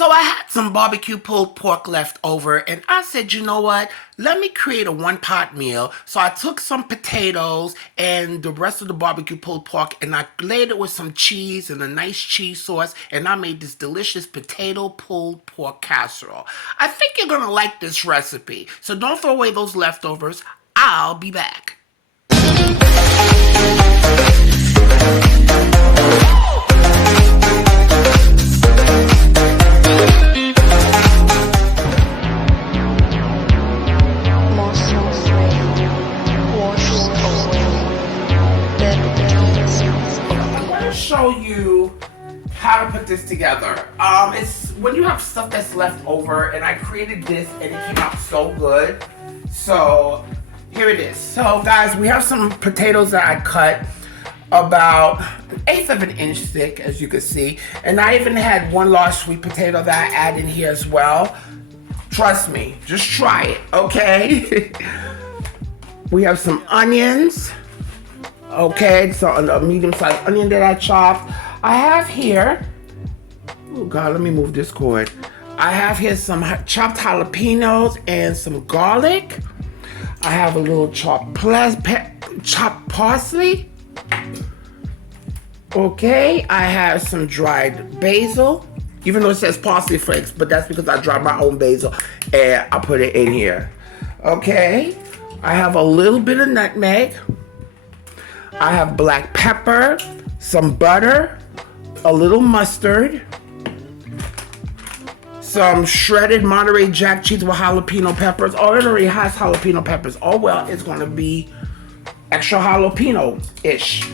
So I had some barbecue pulled pork left over, and I said, you know what? Let me create a one-pot meal. So I took some potatoes and the rest of the barbecue pulled pork, and I laid it with some cheese and a nice cheese sauce, and I made this delicious potato pulled pork casserole. I think you're gonna like this recipe, so don't throw away those leftovers. I'll be back. Show you how to put this together. It's when you have stuff that's left over, and I created this and it came out so good. So here it is. So guys, we have some potatoes that I cut about 1/8 of an inch thick, as you can see, and I even had one large sweet potato that I add in here as well. Trust me, just try it, okay? We have some onions. Okay, so a medium-sized onion that I chopped. I have here, oh God, let me move this cord. I have here some chopped jalapenos and some garlic. I have a little chopped parsley. Okay, I have some dried basil, even though it says parsley flakes, but that's because I dried my own basil and I put it in here. Okay, I have a little bit of nutmeg. I have black pepper, some butter, a little mustard, some shredded Monterey Jack cheese with jalapeno peppers. Oh, it already has jalapeno peppers. Oh, well, it's going to be extra jalapeno-ish.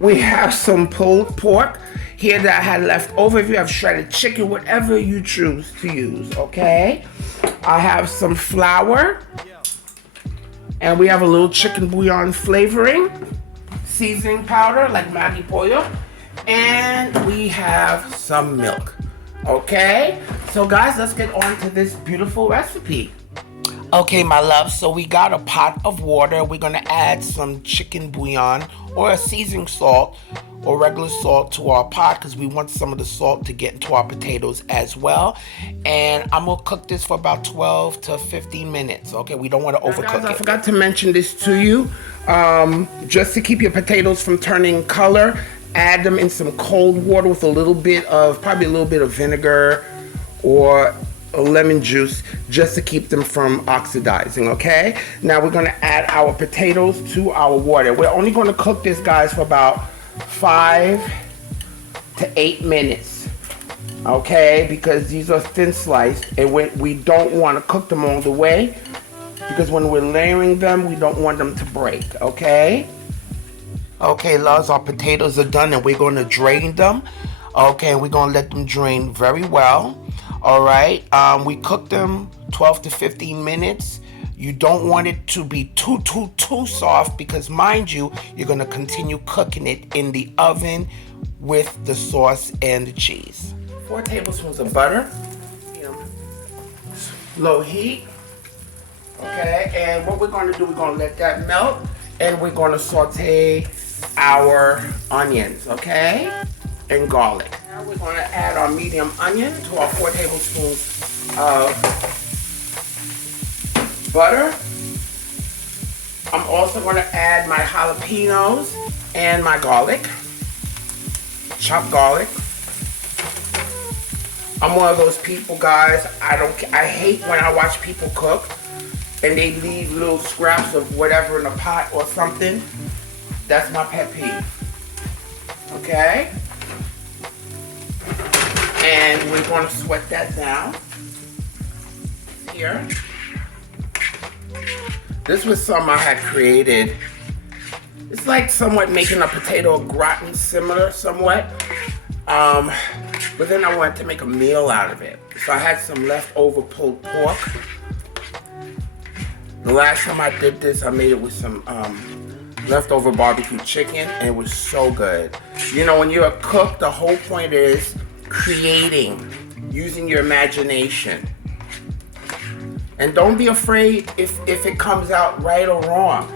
We have some pulled pork here that I had left over. If you have shredded chicken, whatever you choose to use, okay? I have some flour, and we have a little chicken bouillon flavoring, seasoning powder like Maggi Pollo, and we have some milk. Okay, so guys, let's get on to this beautiful recipe. Okay, my love, so we got a pot of water. We're gonna add some chicken bouillon or a seasoning salt or regular salt to our pot because we want some of the salt to get into our potatoes as well. And I'm gonna cook this for about 12 to 15 minutes. Okay, we don't want to overcook it. I forgot to mention this to you. Just to keep your potatoes from turning color, add them in some cold water with probably a little bit of vinegar or a lemon juice, just to keep them from oxidizing, okay? Now we're gonna add our potatoes to our water. We're only gonna cook this, guys, for about 5 to 8 minutes, okay? Because these are thin sliced, and we don't wanna cook them all the way, because when we're layering them, we don't want them to break, okay? Okay, loves, our potatoes are done, and we're gonna drain them. Okay, we're gonna let them drain very well. All right, we cook them 12 to 15 minutes. You don't want it to be too soft, because mind you, you're gonna continue cooking it in the oven with the sauce and the cheese. 4 tablespoons of butter, low heat. Okay, and what we're gonna do, we're gonna let that melt, and we're gonna saute our onions, okay, and garlic. Now we're gonna add our medium onion to our 4 tablespoons of butter. I'm also gonna add my jalapenos and my garlic, chopped garlic. I'm one of those people, guys, I hate when I watch people cook and they leave little scraps of whatever in a pot or something. That's my pet peeve. Okay? And we're going to sweat that down. Here. This was something I had created. It's like somewhat making a potato gratin, similar somewhat. But then I wanted to make a meal out of it. So I had some leftover pulled pork. The last time I did this, I made it with some leftover barbecue chicken, and it was so good. You know, when you're a cook, the whole point is creating, using your imagination. And don't be afraid if it comes out right or wrong.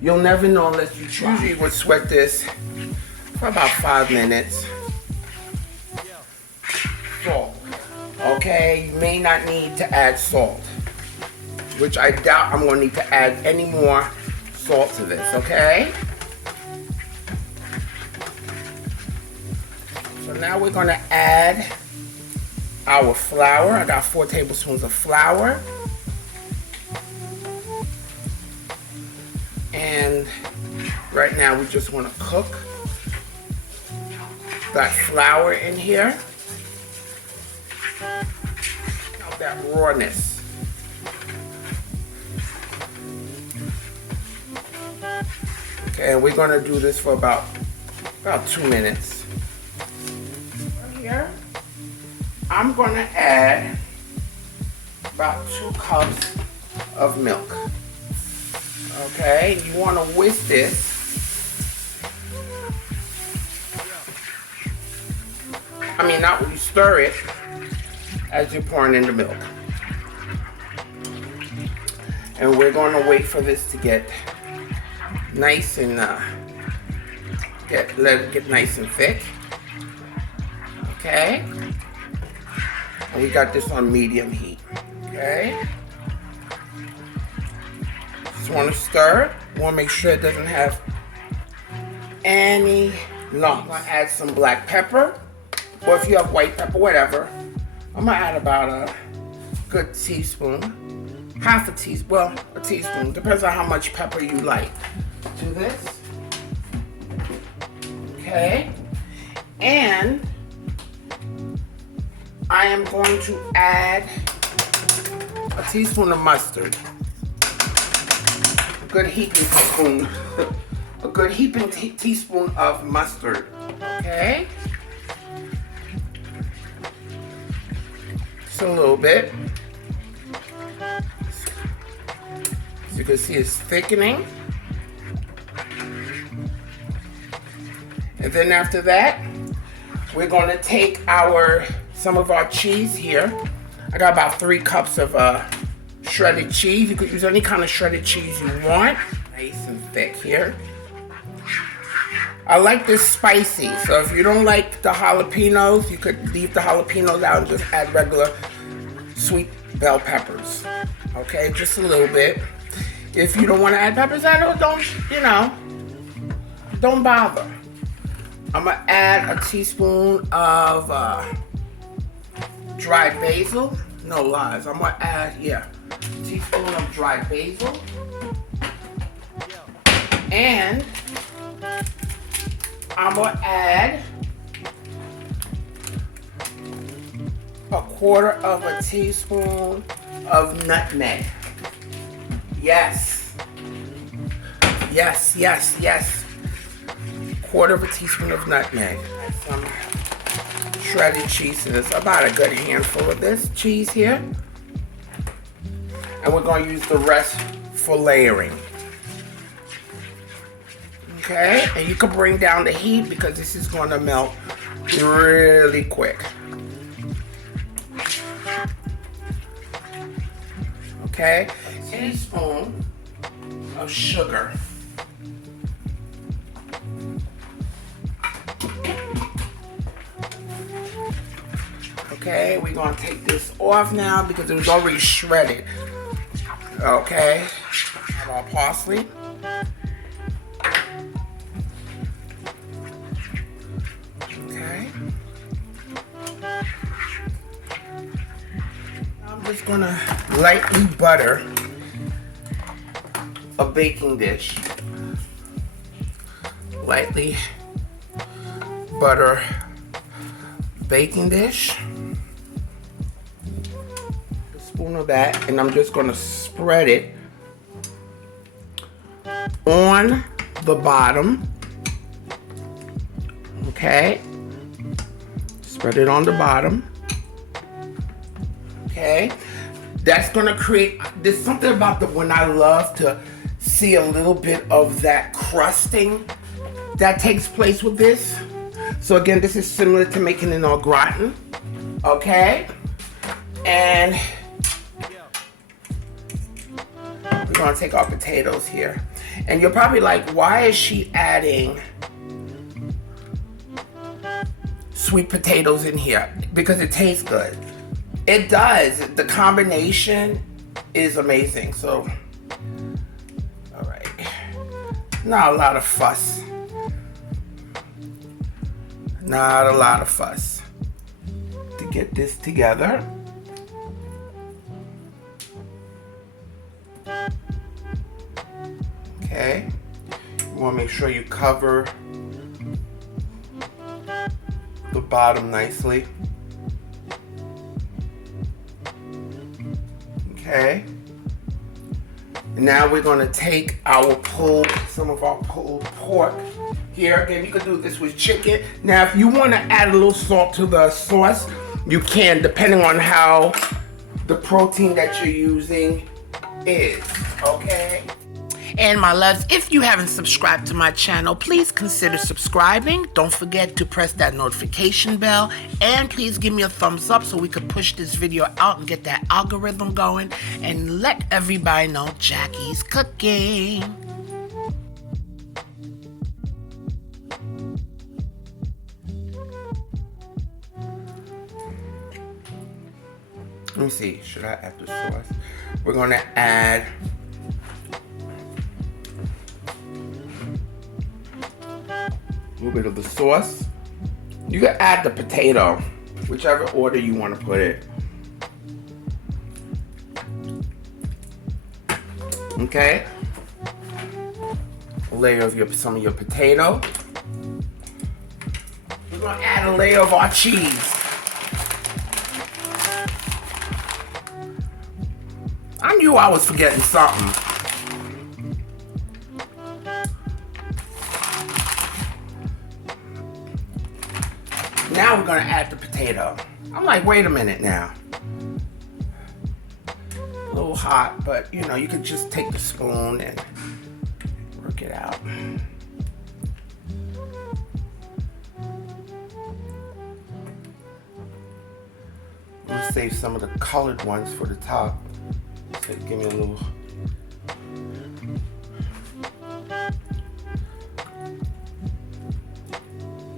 You'll never know unless you try. Usually would sweat this for about 5 minutes. Full. Okay, you may not need to add salt, which I doubt I'm going to need to add any more salt to this, okay? So now we're going to add our flour. I got 4 tablespoons of flour. And right now we just want to cook that flour in here. That rawness. Okay, and we're gonna do this for about 2 minutes. Here, I'm gonna add about 2 cups of milk. Okay, you wanna whisk this. I mean, not when you stir it, as you're pouring in the milk. And we're going to wait for this to get nice and let it get nice and thick. Okay? And we got this on medium heat. Okay? Just want to stir. Want to make sure it doesn't have any lumps. I'm going to add some black pepper, or if you have white pepper, whatever. I'm gonna add about a good teaspoon, half a teaspoon, well, a teaspoon, depends on how much pepper you like to this. Okay, and I am going to add a teaspoon of mustard, a good heaping teaspoon, a good heaping teaspoon of mustard. Okay. Just a little bit. As you can see, it's thickening. And then after that, we're going to take some of our cheese here. I got about 3 cups of shredded cheese. You could use any kind of shredded cheese you want. Nice and thick here. I like this spicy, so if you don't like the jalapenos, you could leave the jalapenos out and just add regular sweet bell peppers. Okay, just a little bit. If you don't want to add peppers, don't bother. I'm gonna add a teaspoon of dried basil. No lies, I'm gonna add, a teaspoon of dried basil. And I'm gonna add a 1/4 of a teaspoon of nutmeg. Yes. Yes, yes, yes. 1/4 of a teaspoon of nutmeg. Some shredded cheese in this. About a good handful of this cheese here. And we're gonna use the rest for layering. Okay, and you can bring down the heat because this is going to melt really quick. Okay, a teaspoon of sugar. Okay, we're going to take this off now because it was already shredded. Okay, add our parsley. I'm just gonna lightly butter a baking dish. Lightly butter baking dish. A spoon of that, and I'm just gonna spread it on the bottom. Okay. Spread it on the bottom. Okay, that's gonna create, there's something about when I love to see a little bit of that crusting that takes place with this. So again, this is similar to making an au gratin. Okay, and we're gonna take our potatoes here. And you're probably like, why is she adding sweet potatoes in here? Because it tastes good. It does. The combination is amazing. So, all right. Not a lot of fuss. Not a lot of fuss to get this together. Okay. You want to make sure you cover the bottom nicely. Okay. Now we're going to take some of our pulled pork here. Again, you can do this with chicken. Now, if you want to add a little salt to the sauce, you can, depending on how the protein that you're using is. Okay. And my loves, if you haven't subscribed to my channel, please consider subscribing. Don't forget to press that notification bell. And please give me a thumbs up so we can push this video out and get that algorithm going. And let everybody know Jackie's cooking. Let me see, should I add the sauce? We're gonna add a little bit of the sauce. You can add the potato, whichever order you want to put it. Okay. A layer of some of your potato. We're gonna add a layer of our cheese. I knew I was forgetting something. Now we're gonna add the potato. I'm like, wait a minute now. A little hot, but you know, you could just take the spoon and work it out. I'm gonna save some of the colored ones for the top. So give me a little.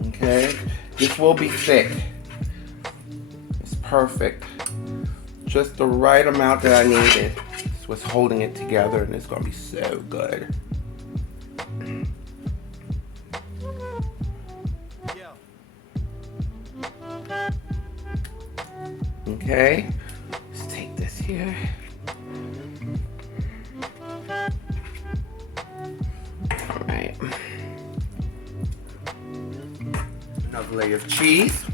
Okay. This will be thick. It's perfect. Just the right amount that I needed. It's what's holding it together, and it's gonna be so good. Okay, let's take this here. All right. Another layer of cheese.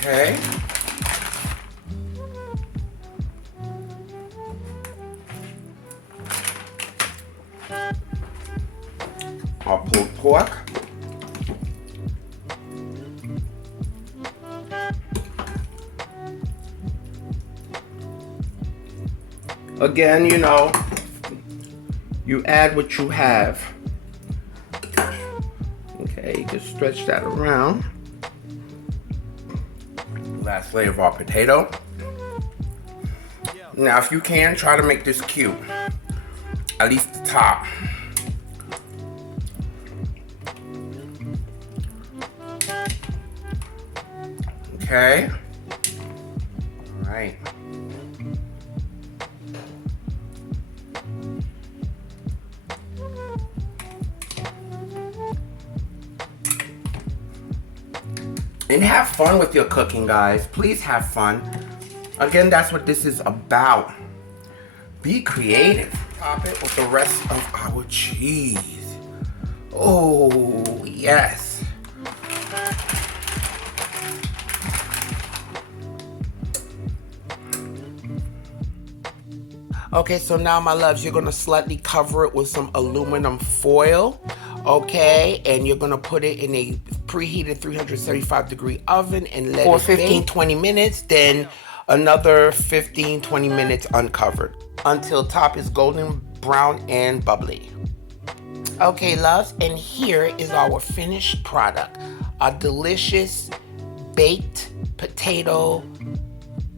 Okay. Our pulled pork. Again, you know, you add what you have. Okay, you can stretch that around. Last layer of our potato. Now, if you can, try to make this cute. At least the top. Okay. All right. And have fun with your cooking, guys. Please have fun. Again, that's what this is about. Be creative. Top it with the rest of our cheese. Oh, yes. Okay, so now, my loves, you're gonna slightly cover it with some aluminum foil. Okay, and you're gonna put it in a preheated 375-degree oven and let it bake for 15-20 minutes, then another 15-20 minutes uncovered until top is golden brown and bubbly. Okay, loves, and here is our finished product, a delicious baked potato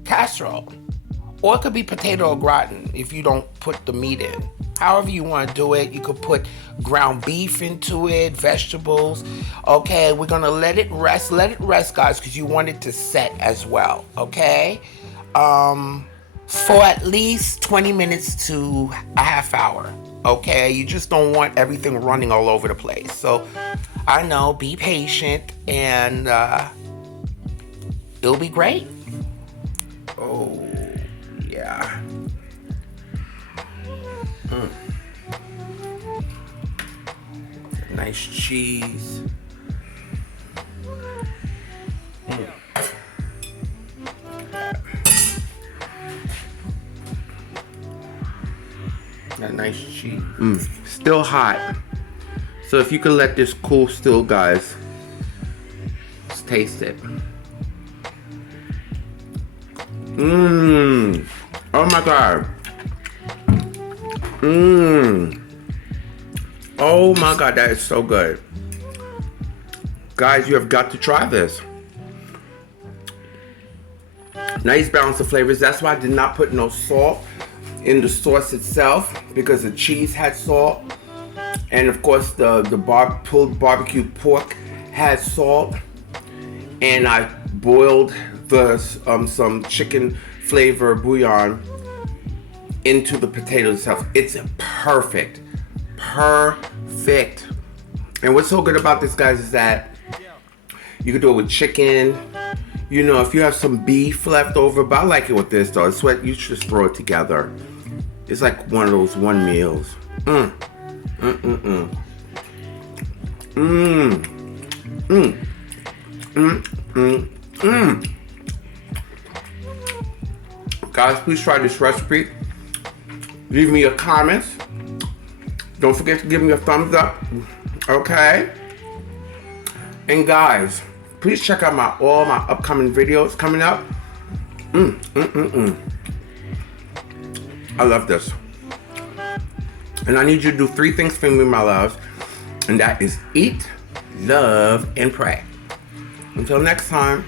casserole, or it could be potato au gratin if you don't put the meat in. however you want to do it. You could put ground beef into it, vegetables. Okay, we're gonna let it rest, guys, because you want it to set as well. Okay, for at least 20 minutes to a half hour. Okay, you just don't want everything running all over the place. So I know, be patient, and it'll be great. Oh yeah. Nice cheese. That nice cheese. Still hot. So if you could let this cool still, guys. Let's taste it. Oh my God. Oh my God, that is so good. Guys, you have got to try this. Nice balance of flavors. That's why I did not put no salt in the sauce itself, because the cheese had salt. And of course the pulled barbecue pork had salt. And I boiled the some chicken flavor bouillon into the potato itself. It's perfect. Perfect. And what's so good about this, guys, is that you can do it with chicken. You know, if you have some beef left over, but I like it with this though. It's what you should just throw it together. It's like one of those one meals. Guys, please try this recipe. Leave me your comments. Don't forget to give me a thumbs up. Okay? And guys, please check out all my upcoming videos coming up. I love this. And I need you to do 3 things for me, my loves. And that is eat, love, and pray. Until next time.